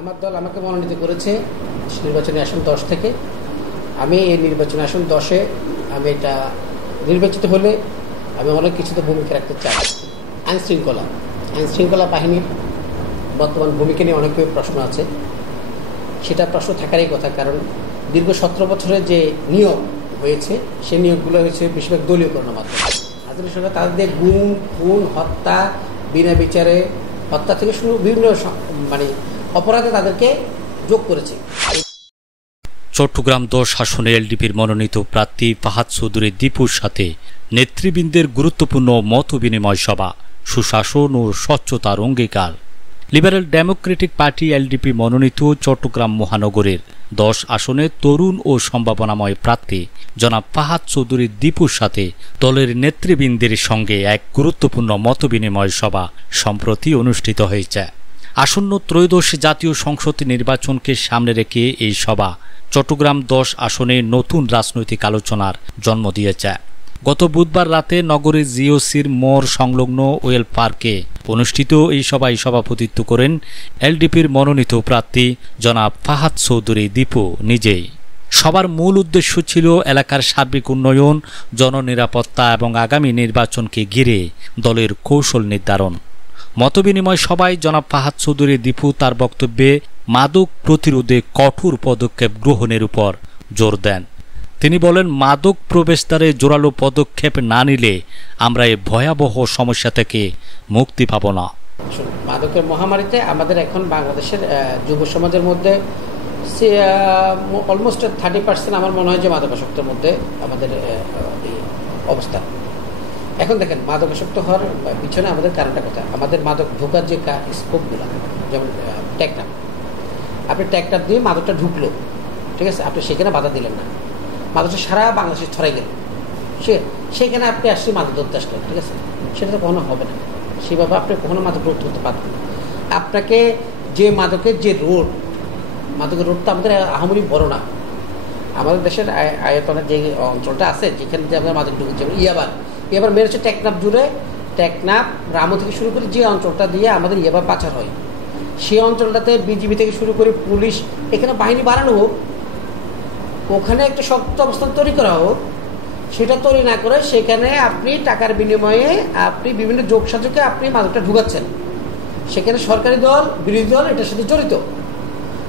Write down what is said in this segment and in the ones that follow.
আমার দল আমাকে মনোনীত করেছে নির্বাচনী আসন 10 থেকে। আমি এই নির্বাচনী আসন 10-এ আমি এটা নির্বাচিত হলে আমি অনেক কিছুতে ভূমিকা রাখতে চাই। আইনশৃঙ্খলা বাহিনীর বর্তমান ভূমিকা নিয়ে অনেক প্রশ্ন আছে। সেটা প্রশ্ন থাকারই কথা, কারণ দীর্ঘ 17 বছরের যে নিয়োগ হয়েছে সেই নিয়োগগুলো হয়েছে বেশিরভাগ দলীয়করণের মাধ্যমে। আধুনিক সরকার তাদের গুম, খুন, হত্যা, বিনা বিচারে হত্যা থেকে শুরু বিভিন্ন অপরাধে তাদেরকে যোগ করেছে। চট্টগ্রাম 10 আসনে এলডিপির মনোনীত প্রার্থী ফাহাদ চৌধুরী দীপুর সাথে নেতৃবৃন্দের গুরুত্বপূর্ণ মতবিনিময় সভা, সুশাসন ও স্বচ্ছতার অঙ্গীকার। লিবারেল ডেমোক্রেটিক পার্টি এলডিপি মনোনীত চট্টগ্রাম মহানগরের 10 আসনে তরুণ ও সম্ভাবনাময় প্রার্থী জনাব ফাহাদ চৌধুরী দীপুর সাথে দলের নেতৃবৃন্দের সঙ্গে এক গুরুত্বপূর্ণ মতবিনিময় সভা সম্প্রতি অনুষ্ঠিত হয়েছে। আসন্ন ত্রয়োদশ জাতীয় সংসদ নির্বাচনকে সামনে রেখে এই সভা চট্টগ্রাম 10 আসনে নতুন রাজনৈতিক আলোচনার জন্ম দিয়েছে। গত বুধবার রাতে নগরীর জিওসির মোড় সংলগ্ন ওয়েল পার্কে অনুষ্ঠিত এই সভায় সভাপতিত্ব করেন এলডিপির মনোনীত প্রার্থী জনাব ফাহাদ চৌধুরী দীপু নিজেই। সবার মূল উদ্দেশ্য ছিল এলাকার সার্বিক উন্নয়ন, জননিরাপত্তা এবং আগামী নির্বাচনকে ঘিরে দলের কৌশল নির্ধারণ। মতবিনিময় সভায় জনাব ফাহাদ চৌধুরী দীপু তার বক্তব্যে মাদক প্রতিরোধে কঠোর পদক্ষেপ গ্রহণের উপর জোর দেন। তিনি বলেন, মাদক প্রবেশদ্বারে জোরালো পদক্ষেপ না নিলে আমরা এই ভয়াবহ সমস্যা থেকে মুক্তি পাব না। মাদকের মহামারীতে আমাদের এখন বাংলাদেশের যুব সমাজের মধ্যে অলমোস্ট 30% আমার মনে হয় যে মাদকাসক্তের মধ্যে আমাদের অবস্থা। এখন দেখেন, মাদকাসক্ত হওয়ার পিছনে আমাদের কারণটা কোথায়? আমাদের মাদক ঢোকার যে স্কোপগুলো, যেমন ট্যাকনাপ, আপনি ট্যাকনাপ দিয়ে মাদকটা ঢুকলো, ঠিক আছে, আপনি সেখানে বাধা দিলেন না, মাদকটা সারা বাংলাদেশে ছড়াই গেল, সেখানে আপনি আসলে মাদক ধরতে আসলেন, ঠিক আছে, সেটা তো কখনো হবে না। সেভাবে আপনি কখনো মাদক রোধ করতে পারবেন না। আপনাকে যে মাদকের যে মাদকের রোধটা আমাদের আহামরি বড় না। আমাদের দেশের আয়তনের যে অঞ্চলটা আছে যেখানে যে আমরা মাদক ঢুকছে, ইয়াবার মেরেছে টেকনাফ জুড়ে, টেকনাফ রামু থেকে শুরু করে যে অঞ্চলটা দিয়ে আমাদের ইয়াবার পাচার হয়, সেই অঞ্চলটাতে বিজিবি থেকে শুরু করে পুলিশ, এখানে বাহিনী বাড়ানো হোক, ওখানে একটা শক্ত অবস্থান তৈরি করা হোক। সেটা তৈরি না করে সেখানে আপনি টাকার বিনিময়ে আপনি বিভিন্ন যোগসাযোগে আপনি মাদকটা ঢুকাচ্ছেন। সেখানে সরকারি দল, বিরোধী দল এটার সাথে জড়িত।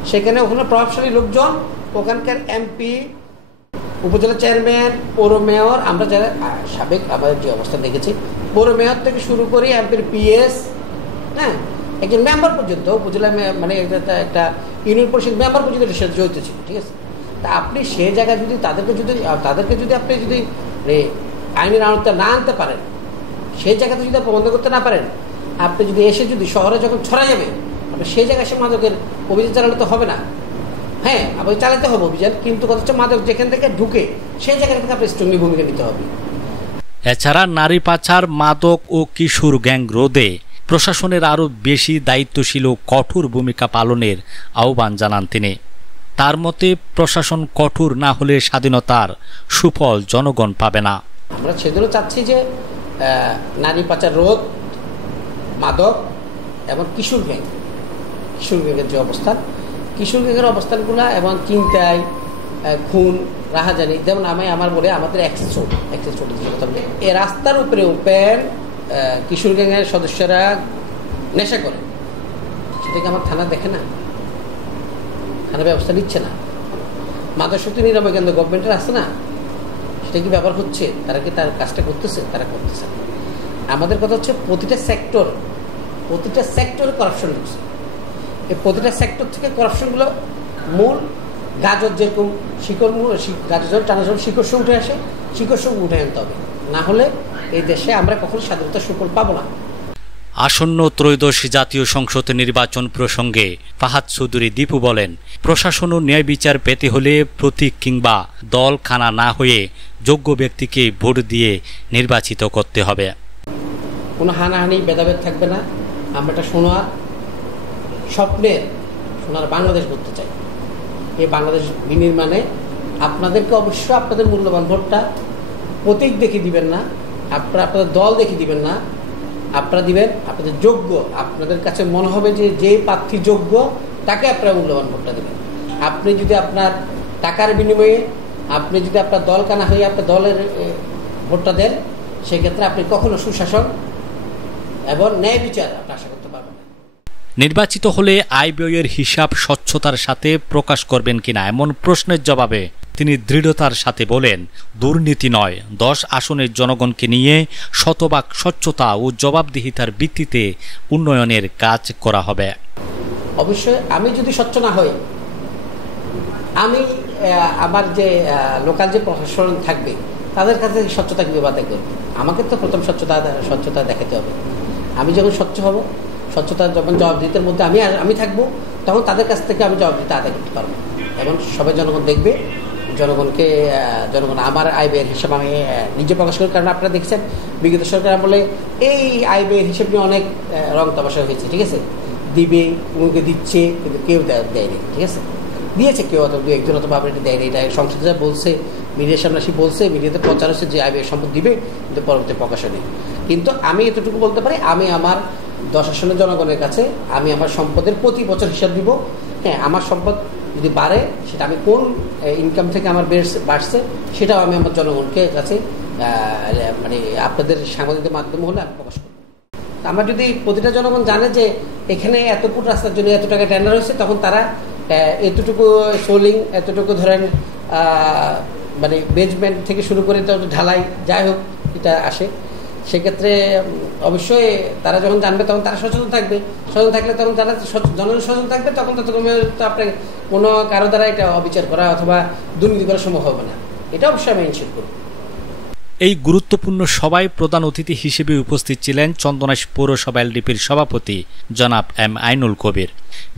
সেখানে ওখানে প্রভাবশালী লোকজন, ওখানকার এমপি, উপজেলা চেয়ারম্যান, পৌর মেয়র, আমরা যারা সাবেক আমাদের যে অবস্থা দেখেছি, পৌর মেয়র থেকে শুরু করে এমপির পিএস, হ্যাঁ, একজন মেম্বার পর্যন্ত, উপজেলা একটা ইউনিয়ন পরিষদ মেম্বার পর্যন্ত এটার সাথে জড়িত ছিল, ঠিক আছে। তা আপনি সেই জায়গায় যদি তাদেরকে যদি আপনি যদি আইনের আওতায় না আনতে পারেন, সেই জায়গাতে যদি আপনি বন্ধ করতে না পারেন, আপনি যদি এসে যদি শহরে যখন ছড়া যাবে, আপনি সেই জায়গায় সে মাদকের অভিযান চালালে তো হবে না। হ্যাঁ, আপনি চালাতে হবে অভিযান, কিন্তু কথা হচ্ছে মাদক যেখান থেকে ঢুকে সেই জায়গা থেকে আপনি স্ট্রংলি ভূমিকা নিতে হবে। এছাড়া নারী পাচার, মাদক ও কিশোর গ্যাং রোধে প্রশাসনের আরও বেশি দায়িত্বশীল ও কঠোর ভূমিকা পালনের আহ্বান জানান তিনি। তার মতে, প্রশাসন কঠোর না হলে স্বাধীনতার সুফল জনগণ পাবে না। আমরা সেজন্য চাচ্ছি যে নারী পাচার রোধ, মাদক এবং কিশোর গ্যাংয়ের যে অবস্থান, কিশোর গ্যাংয়ের অবস্থানগুলো এবং চিন্তায়, খুন, রাহাজানি, যেমন আমাদের অ্যাক্সেস রোড এ রাস্তার উপরে ওপেন কিশোর গ্যাংয়ের সদস্যরা নেশা করে, সেটাকে আমার থানা দেখে না, থানা ব্যবস্থা নিচ্ছে না। মাদক শক্তি নিরাময় কেন্দ্র গভর্নমেন্টের আছে না, সেটা কি ব্যাপার হচ্ছে? তারা কি তার কাজটা করতেছে? তারা করতেছে। আমাদের কথা হচ্ছে প্রতিটা সেক্টরে কারাপশন ঢুকছে। এই প্রতিটা সেক্টর থেকে কারাপশনগুলো মূল গাজর যেরকম গাজর টানা যখন শিকড় সঙ্গে উঠে আসে, শিকড় সঙ্গে উঠে আনতে হবে, না হলে এই দেশে আমরা কখনো স্বাধীনতার সুফল পাবো না। আসন্ন ত্রয়োদশ জাতীয় সংসদ নির্বাচন প্রসঙ্গে ফাহাদ চৌধুরী দীপু বলেন, প্রশাসন ও ন্যায় বিচার পেতে হলে প্রতীক কিংবা দল খানা না হয়ে যোগ্য ব্যক্তিকে ভোট দিয়ে নির্বাচিত করতে হবে। কোনো হানাহানি, ভেদাভেদ থাকবে না। আমরা একটা সোনার বাংলাদেশ করতে চাই। এই বাংলাদেশ বিনির্মাণে আপনাদেরকে অবশ্যই আপনাদের মূল্যবান ভোটটা প্রতীক দেখে দিবেন না, আপনাদের দল দেখে দিবেন না, আপনারা দিবেন আপনাদের যোগ্য, আপনাদের কাছে মনে হবে যে প্রার্থী যোগ্য তাকে আপনারা মূল্যবান ভোটটা দেবেন। আপনি যদি আপনার টাকার বিনিময়ে, আপনি যদি আপনার দল কানা হয়ে আপনার দলের ভোটটা দেন, সেক্ষেত্রে আপনি কখনো সুশাসন এবং ন্যায় বিচার আপনি আশা করতে পারবেন না। নির্বাচিত হলে আয় ব্যয়ের হিসাব স্বচ্ছতার সাথে প্রকাশ করবেন কিনা এমন প্রশ্নের জবাবে তিনি দৃঢ়তার সাথে বলেন, দুর্নীতি নয়, 10 আসনের জনগণকে নিয়ে শতভাগ স্বচ্ছতা ও জবাবদিহিতার ভিত্তিতে উন্নয়নের কাজ করা হবে। অবশ্যই আমি যদি স্বচ্ছ না হই, আমি আমার যে লোকাল যে প্রশাসন থাকবে তাদের কাছে স্বচ্ছতা কীভাবে আদায় করবে? আমাকে তো প্রথম স্বচ্ছতা দেখাতে হবে। আমি যখন স্বচ্ছ হব, স্বচ্ছতা যখন জবাবদিহিতার মধ্যে আমি থাকবো, তখন তাদের কাছ থেকে আমি জবাবদিহিতা আদায় করতে পারবো এবং সবাই জনগণ দেখবে। জনগণ আমার আয় ব্যয়ের হিসাব আমি নিজে প্রকাশ করি। কারণ আপনারা দেখছেন বিগত সরকার বলে এই আয় ব্যয়ের হিসাব নিয়ে অনেক রং তামাশা হয়েছে, ঠিক আছে? দিবে, উনকে দিচ্ছে, কিন্তু কেউ দেয়নি, ঠিক আছে? দিয়েছে কেউ, অত 2-1 অথবা এটা দেয়নি। এটা সংসদে যা বলছে, মিডিয়ার সামনে আসি বলছে, মিডিয়াতে প্রচার হচ্ছে যে আয় ব্যয় সম্পদ দিবে, কিন্তু পরবর্তী প্রকাশে নেই। কিন্তু আমি এতটুকু বলতে পারি, আমি আমার 10 আসনের জনগণের কাছে আমি আমার সম্পদের প্রতি বছর হিসাব দিব। হ্যাঁ, আমার সম্পদ যদি বাড়ে, সেটা আমি কোন ইনকাম থেকে আমার বাড়ছে সেটাও আমি আমার জনগণকে কাছে মানে আপনাদের সাংবাদিকদের মাধ্যমে হলে আমি প্রকাশ করব। আমার যদি প্রতিটা জনগণ জানে যে এখানে এত ফুট রাস্তার জন্য এত টাকা টেন্ডার হয়েছে, তখন তারা এতটুকু সোলিং, এতটুকু ধরেন মানে বেজমেন্ট থেকে শুরু করে ঢালাই যাই হোক এটা আসে, সেক্ষেত্রে অবশ্যই তারা যখন জানবে তখন তারা সচেতন থাকবে। সচেতন থাকলে তখন যারা জনগণ সচেতন থাকবে, তখন তো আপনার কোনো কারো দ্বারা এটা অবিচার করা অথবা দুর্নীতি করা সম্ভব হবে না। এটা অবশ্যই আমি ইনশিওর করব। এই গুরুত্বপূর্ণ সভায় প্রধান অতিথি হিসেবে উপস্থিত ছিলেন চন্দনাইশ পৌরসভা এলডিপির সভাপতি জনাব এম আইনুল কবির।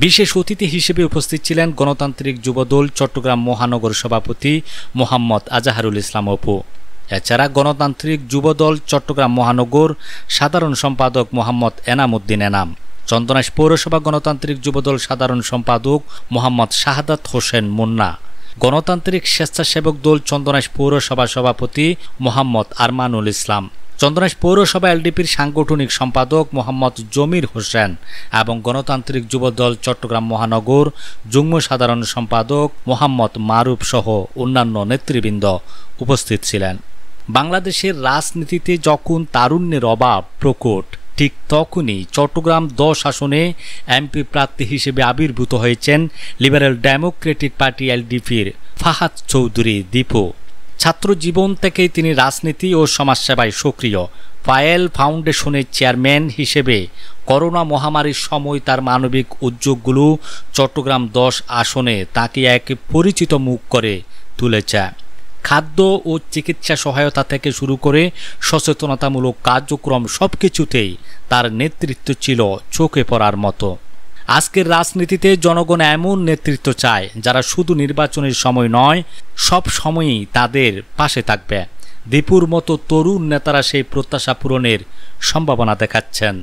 বিশেষ অতিথি হিসেবে উপস্থিত ছিলেন গণতান্ত্রিক যুবদল চট্টগ্রাম মহানগর সভাপতি মোহাম্মদ আজাহারুল ইসলাম অপু। এছাড়া গণতান্ত্রিক যুবদল চট্টগ্রাম মহানগর সাধারণ সম্পাদক মোহাম্মদ এনাম উদ্দিন এনাম, চন্দনাইশ পৌরসভা গণতান্ত্রিক যুবদল সাধারণ সম্পাদক মোহাম্মদ শাহাদাত হোসেন মুন্না, গণতান্ত্রিক স্বেচ্ছাসেবক দল চন্দনাইশ পৌরসভা সভাপতি মোহাম্মদ আরমানুল ইসলাম, চন্দনাইশ পৌরসভা এলডিপির সাংগঠনিক সম্পাদক মোহাম্মদ জমির হোসেন এবং গণতান্ত্রিক যুবদল চট্টগ্রাম মহানগর যুগ্ম সাধারণ সম্পাদক মোহাম্মদ মারুফ সহ অন্যান্য নেতৃবৃন্দ উপস্থিত ছিলেন। বাংলাদেশের রাজনীতিতে যখন তারুণ্যের অভাব প্রকট, ঠিক তখনই চট্টগ্রাম 10 আসনে এমপি প্রার্থী হিসেবে আবির্ভূত হয়েছেন লিবারেল ডেমোক্রেটিক পার্টি এলডিপির ফাহাদ চৌধুরী দীপু। ছাত্র জীবন থেকেই তিনি রাজনীতি ও সমাজসেবায় সক্রিয়। পায়েল ফাউন্ডেশনের চেয়ারম্যান হিসেবে করোনা মহামারীর সময় তার মানবিক উদ্যোগগুলো চট্টগ্রাম 10 আসনে তাকে এক পরিচিত মুখ করে তুলেছে। খাদ্য ও চিকিৎসা সহায়তা থেকে শুরু করে সচেতনতামূলক কার্যক্রম সবকিছুতেই তার নেতৃত্ব ছিল চোখে পড়ার মতো। আজকের রাজনীতিতে জনগণ এমন নেতৃত্ব চায় যারা শুধু নির্বাচনের সময় নয়, সব সময়ই তাদের পাশে থাকবে। দীপুর মতো তরুণ নেতারা সেই প্রত্যাশা পূরণের সম্ভাবনা দেখাচ্ছেন।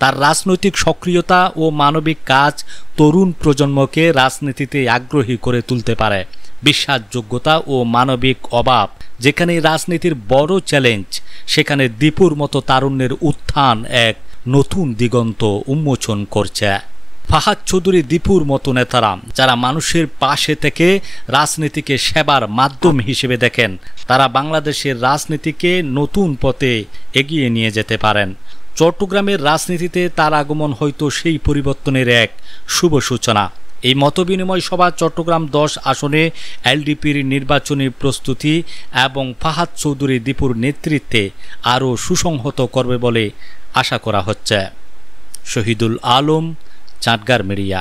তার রাজনৈতিক সক্রিয়তা ও মানবিক কাজ তরুণ প্রজন্মকে রাজনীতিতে আগ্রহী করে তুলতে পারে। বিশ্বাসযোগ্যতা ও মানবিক অভাব যেখানে রাজনীতির বড় চ্যালেঞ্জ, সেখানে দীপুর মতো তারুণ্যের উত্থান এক নতুন দিগন্ত উন্মোচন করছে। ফাহাদ চৌধুরী দীপুর মতো নেতারা যারা মানুষের পাশে থেকে রাজনীতিকে সেবার মাধ্যম হিসেবে দেখেন, তারা বাংলাদেশের রাজনীতিকে নতুন পথে এগিয়ে নিয়ে যেতে পারেন। চট্টগ্রামের রাজনীতিতে তার আগমন হয়তো সেই পরিবর্তনের এক শুভ সূচনা। এই মতবিনিময় সভা চট্টগ্রাম 10 আসনে এলডিপির নির্বাচনী প্রস্তুতি এবং ফাহাদ চৌধুরী দীপুর নেতৃত্বে আরও সুসংহত করবে বলে আশা করা হচ্ছে। শহীদুল আলম, চাটগার মিডিয়া।